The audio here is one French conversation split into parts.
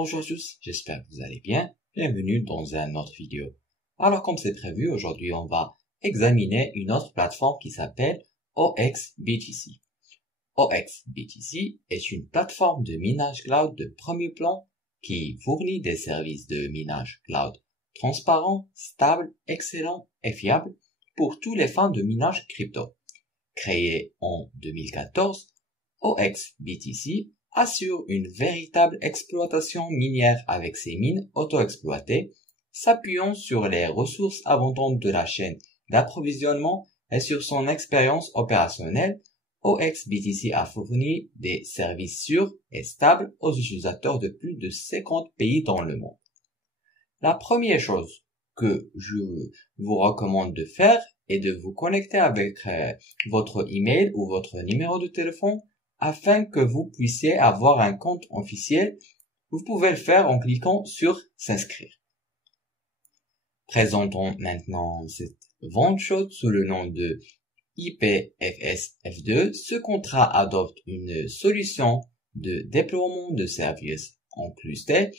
Bonjour à tous, j'espère que vous allez bien. Bienvenue dans une autre vidéo. Alors comme c'est prévu, aujourd'hui on va examiner une autre plateforme qui s'appelle OXBTC. OXBTC est une plateforme de minage cloud de premier plan qui fournit des services de minage cloud transparents, stables, excellents et fiables pour tous les fans de minage crypto. Créée en 2014, OXBTC assure une véritable exploitation minière avec ses mines auto-exploitées, s'appuyant sur les ressources abondantes de la chaîne d'approvisionnement et sur son expérience opérationnelle. OXBTC a fourni des services sûrs et stables aux utilisateurs de plus de 50 pays dans le monde. La première chose que je vous recommande de faire est de vous connecter avec votre email ou votre numéro de téléphone afin que vous puissiez avoir un compte officiel. Vous pouvez le faire en cliquant sur s'inscrire. Présentons maintenant cette vente chaude sous le nom de IPFS-F2. Ce contrat adopte une solution de déploiement de services en cluster,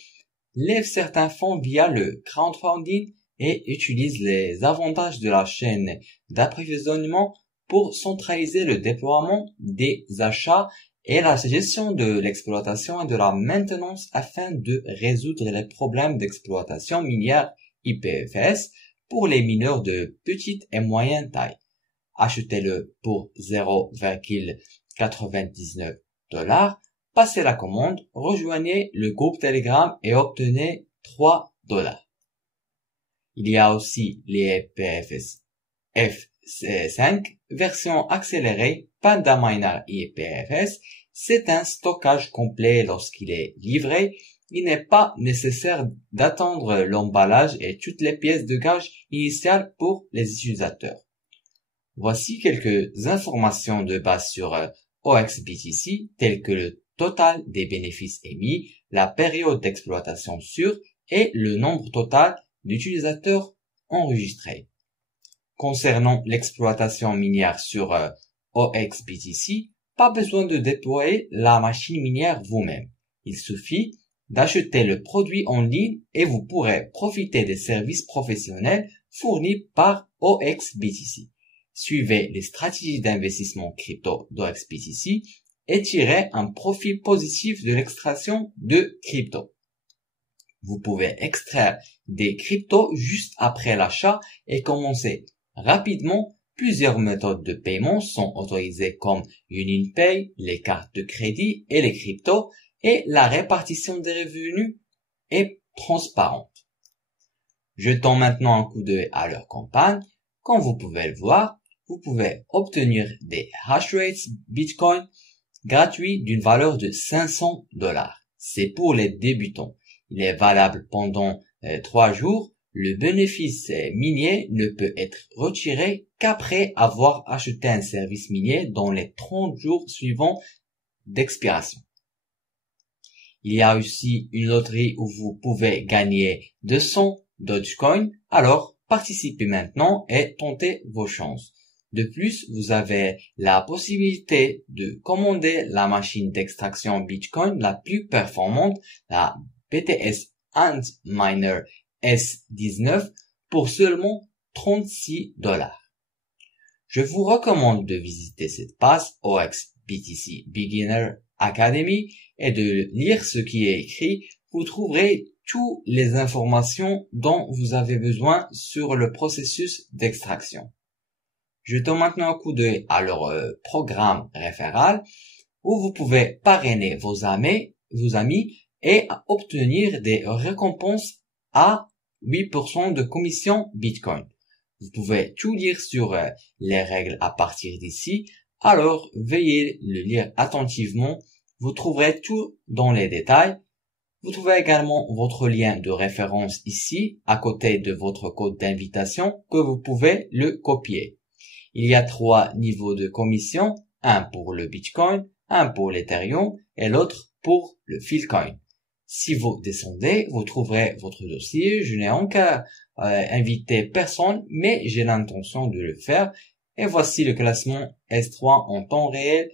lève certains fonds via le crowdfunding et utilise les avantages de la chaîne d'approvisionnement pour centraliser le déploiement des achats et la gestion de l'exploitation et de la maintenance afin de résoudre les problèmes d'exploitation minière IPFS pour les mineurs de petite et moyenne taille. Achetez-le pour 0,99 $, passez la commande, rejoignez le groupe Telegram et obtenez 3 $. Il y a aussi les IPFS F5, version accélérée PandaMiner IPFS. C'est un stockage complet lorsqu'il est livré. Il n'est pas nécessaire d'attendre l'emballage et toutes les pièces de gage initiales pour les utilisateurs. Voici quelques informations de base sur OXBTC, telles que le total des bénéfices émis, la période d'exploitation sûre et le nombre total d'utilisateurs enregistrés. Concernant l'exploitation minière sur OXBTC, pas besoin de déployer la machine minière vous-même. Il suffit d'acheter le produit en ligne et vous pourrez profiter des services professionnels fournis par OXBTC. Suivez les stratégies d'investissement crypto d'OXBTC et tirez un profit positif de l'extraction de crypto. Vous pouvez extraire des cryptos juste après l'achat et commencer rapidement. Plusieurs méthodes de paiement sont autorisées comme UnionPay, les cartes de crédit et les cryptos, et la répartition des revenus est transparente. Jetons maintenant un coup d'œil à leur campagne. Comme vous pouvez le voir, vous pouvez obtenir des hash rates Bitcoin gratuits d'une valeur de 500 $. C'est pour les débutants. Il est valable pendant 3 jours. Le bénéfice minier ne peut être retiré qu'après avoir acheté un service minier dans les 30 jours suivants d'expiration. Il y a aussi une loterie où vous pouvez gagner 200 Dogecoin. Alors, participez maintenant et tentez vos chances. De plus, vous avez la possibilité de commander la machine d'extraction Bitcoin la plus performante, la BTC Antminer S19, pour seulement 36 $. Je vous recommande de visiter cette page OXBTC Beginner Academy et de lire ce qui est écrit. Vous trouverez toutes les informations dont vous avez besoin sur le processus d'extraction. Jetons maintenant un coup d'œil à leur programme référal où vous pouvez parrainer vos amis et obtenir des récompenses à 8% de commission Bitcoin. Vous pouvez tout lire sur les règles à partir d'ici, alors veuillez le lire attentivement. Vous trouverez tout dans les détails. Vous trouvez également votre lien de référence ici, à côté de votre code d'invitation, que vous pouvez le copier. Il y a 3 niveaux de commission, un pour le Bitcoin, un pour l'Ethereum et l'autre pour le Filecoin. Si vous descendez, vous trouverez votre dossier. Je n'ai encore invité personne, mais j'ai l'intention de le faire. Et voici le classement S3 en temps réel.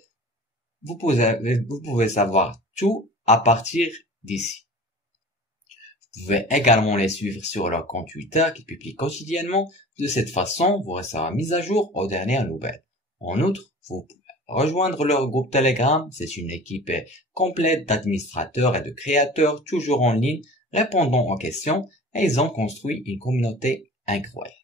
Vous pouvez savoir tout à partir d'ici. Vous pouvez également les suivre sur leur compte Twitter qu'ils publient quotidiennement. De cette façon, vous resterez mis à jour aux dernières nouvelles. En outre, vous pouvez rejoindre leur groupe Telegram. C'est une équipe complète d'administrateurs et de créateurs toujours en ligne, répondant aux questions, et ils ont construit une communauté incroyable.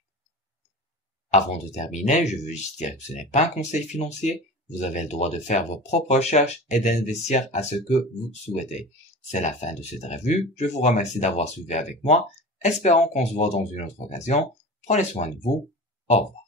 Avant de terminer, je veux juste dire que ce n'est pas un conseil financier. Vous avez le droit de faire vos propres recherches et d'investir à ce que vous souhaitez. C'est la fin de cette revue. Je vous remercie d'avoir suivi avec moi. Espérons qu'on se voit dans une autre occasion. Prenez soin de vous. Au revoir.